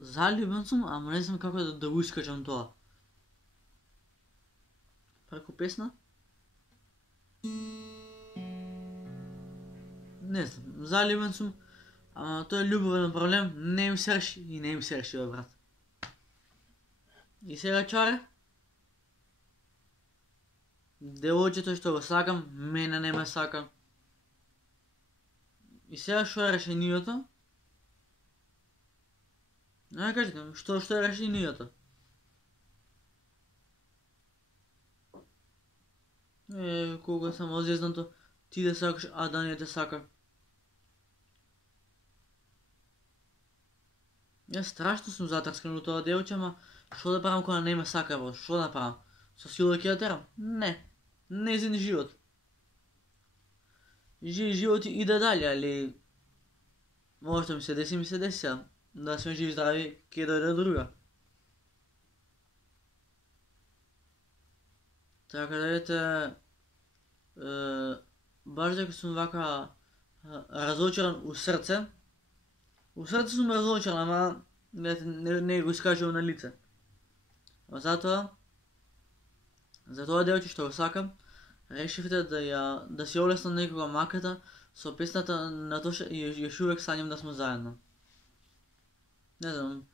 Zaljubljen sam, ама ne znam kako da го iskačem to. Preko pesna? Не знам, залюбен съм, ама той е любовен проблем, не ми се реши и не ми се реши, брат. И сега чаре, девойчето што го сакам, мене не ме сака. И сега што е решението? Не кажете, што е решението? Колко е само зезнато, ти да сакаш, а да не те сака. Јас страшно сум затрскан од тоа девојче, ама што да правам кога не ме сака, бро? Што да правам? Со сила ќе ја терам? Не. Незин живот. Живот иде дале, али може ми се деси, да сме живи здрави, ќе дојде друга. Така да ете, баш дека сум вака разочаран у срце сум разочаран, ама не го искажувам на лице. А затоа девојче што го сакам, решивте да си олеснам некога маката со песната на тоа што још увек сањам да сме заедно. Не знам,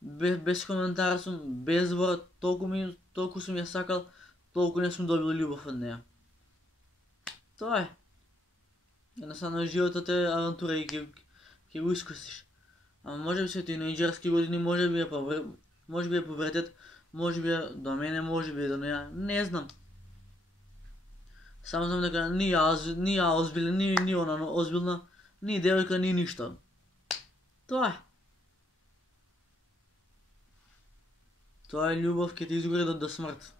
без коментара сум, без збора, толку сум ја сакал, толку не сум добил љубов од неја. Тоа е. Едноставно животот е авантура и ќе го искусиш. Ама може би се тинејџерски години, може би е пубертет, може би е до мене, може би е до неја, не знам. Само знам дека ни ја озбилна, ни она озбилна, ни девојка, ни ништо. Тоа е. Тоа е љубов, ќе те изгори до смрт.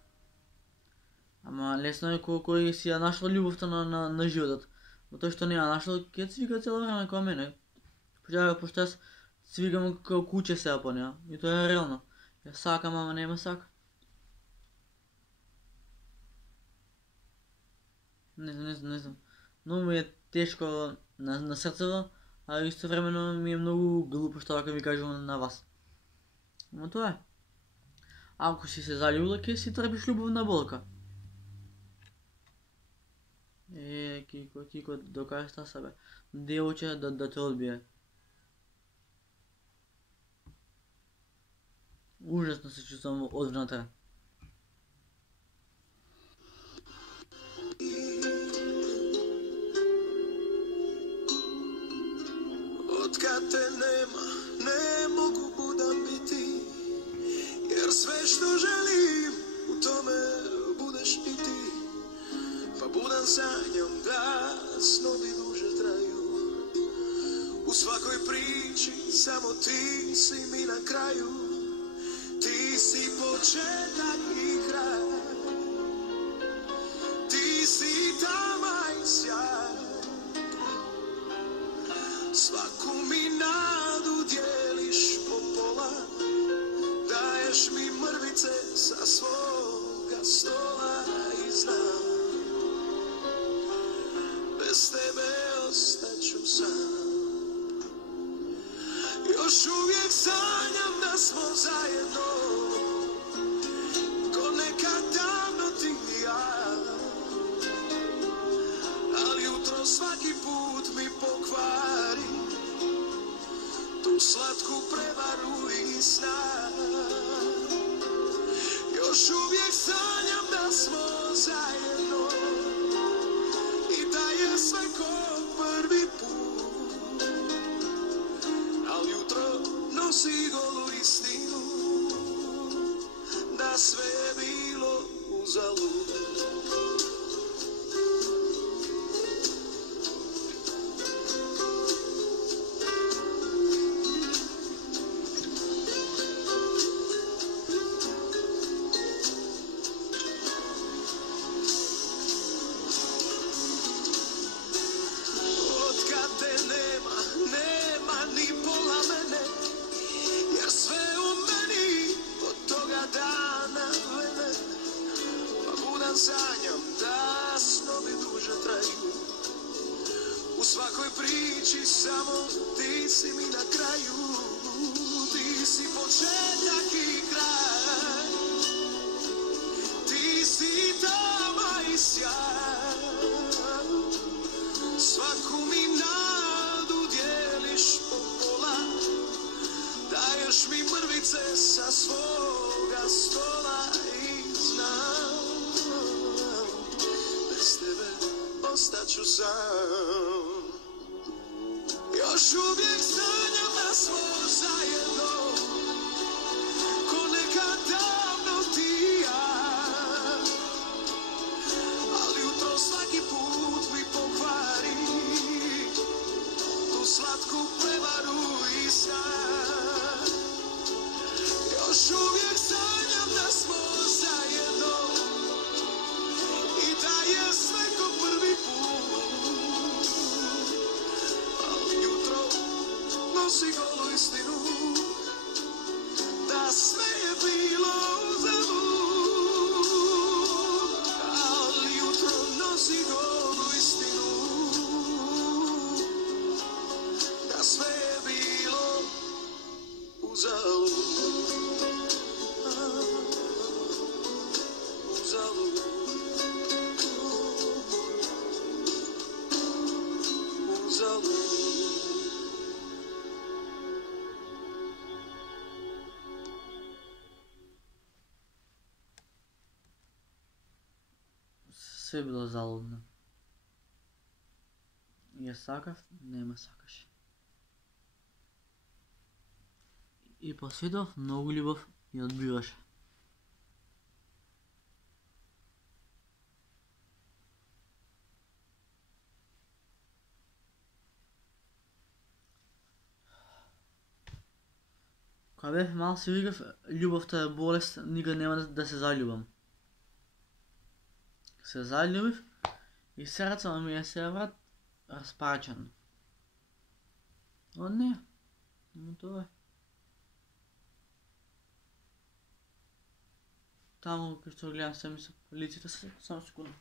Ама лесно е кој си ја нашла љубовта на животот. Но тој што не ја нашла, ќе цвика цело време као мене. Пошто јас цвикам као куче сега по неја. И тоа е реално. Ја сакам, ама не ме сака. Не знам. Многу ми е тешко на срцево, а истовремено ми е многу глупо што вака ви кажувам на вас. Но тоа е. Ако си се заљубила, ќе си трпиш љубовна болка. Кико докажеш та себе. Девојче да те одбие. Ужасно се чувствам од внатре. Откад те нема, не могу будам бити, jer sve što želim, u tome budeš i ti. Pa budam sanjom da snovi duže traju, u svakoj priči samo ti si mi na kraju. Ti si početak i kraj, ti si tama i sjaj. Svaku mi nadu dijeliš po pola, daješ mi mrvice sa svoga stola i znam, bez tebe ostaću sam. Još uvijek sanjam da smo zajedno, ko nekad davno ti i ja. Ali jutro svaki put mi pokvari tu slatku prevaru i sna. Još uvijek sanjam da smo zajedno i da je sve ko prvi put. Ali jutro nosi golu istinu da sve je bilo uzalud. Doneš mi mrvice sa svoga stola i znam, bez tebe ostaću sam. Još uvijek sanjam da smo zajedno, ko nekad davno ti i ja. Ali jutro svaki put mi pokvari tu slatku prevaru i san. Još uvijek sanjam da smo zajedno i da je sve ko prvi put. Ali jutro nosi golu istinu, da sve je bilo uzalud. Ali jutro nosi golu istinu, da sve je bilo uzalud. Uzalud. Uzalud. Sve je bilo zaludno. Je sakav, nema sakaš. I posvjedov mnogu ljubav i odbivaš. Kada beh mal si vikав, ljubavta je bolest, nikad nema da se zaljubam. Se zaljubив i srcem mi je se vrat razpačan. O ne, to je. Tamo što gledam sve mi se лицето, само секунда.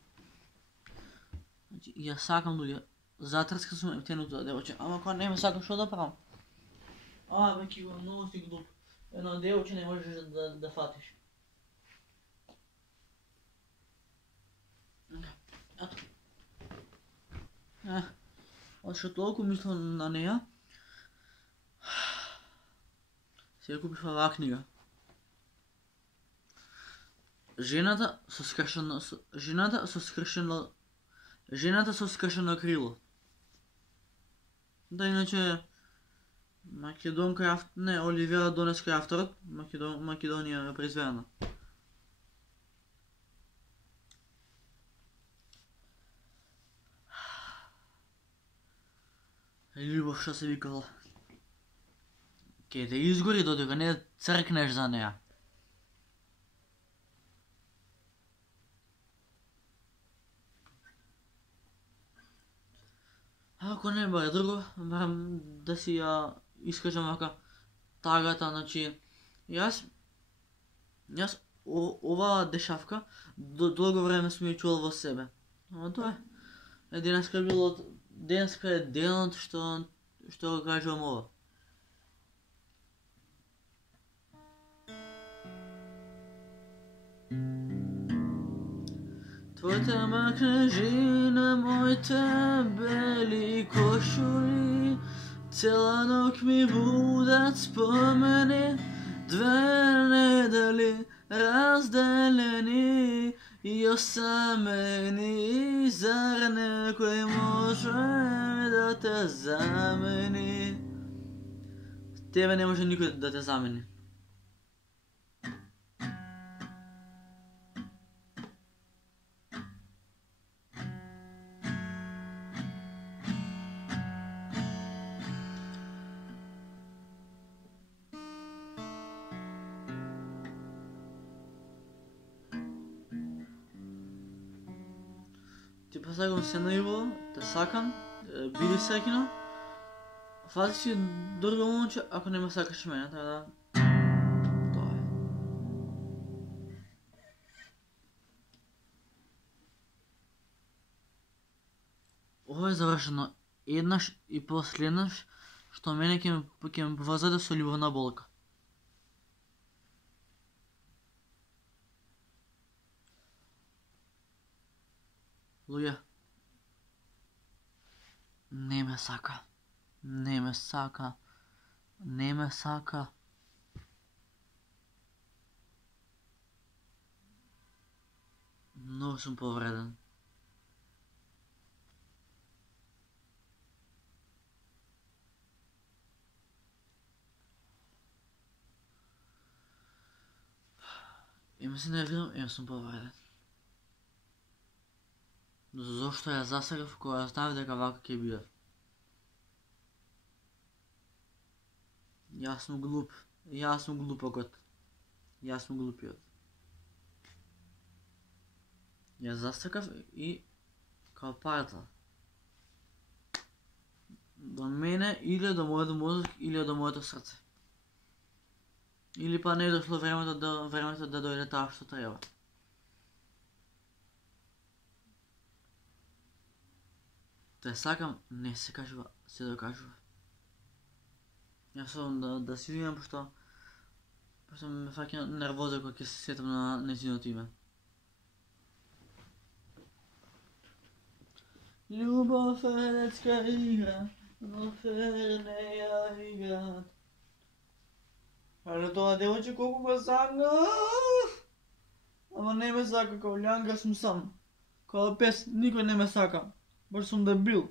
Значи, ја сакам луѓе, затрска сум ептенуто девојче, ама кога не ме сакам, што да правам? Веќе го многу си глуп. Едно девојче не можеш да фатиш. Ето. Отшто толку мислам на неја, си ја купив оваа книга. Жената со скршено крило. Да, иначе Македонка не, Оливера Донеска е авторот, Македонија е произведена. Љубов што се викала. Ке те изгори додека не цркнеш за неја. Ако не бъде друго, барам да си ја искажам вака тагата, значи јас оваа дешавка долго време сум ја чувал во себе. Ама тоа е. Денеска е денот што го кажувам ова. Твоите мракнежи на моите бели кошули, цела ног ми будат спомени, 2 недели разделени и осамени. Зар некој може да те замени? Тебе не може никој да те замени. Ти посакам се наиво, те сакам, биди среќна. Фати си друго момче, ако не ме сакаш мене, така да. Тоа е. Ова е завршено еднаш и последнаш, што мене ќе ме поврзаде со љубовна болка. Луѓе, не ме сака, не ме сака, не ме сака. Много съм по-вреден. Има се нервирам, има съм по-вреден. Защо я засегав, кога знаев дека вака ќе биде. Јас сум глуп. Јас сум глупокот. Јас сум глупиот. Ја засекав и као парта. До мене или до мојот мозок или до моето срце. Или па не е дошло времето да дојде таа што треба. Те сакам, не се кажува, се докажува. Јас сум да си извинам пошто ме фаќа нервоза кога ќе се сетам на нејзиното име. Љубов е детска игра, но фер не ја играат. Але тоа девојче колку го сака. Ама не ме сака, као лјанка сум сам. Као пес никој не ме сака. Баш сум дебил.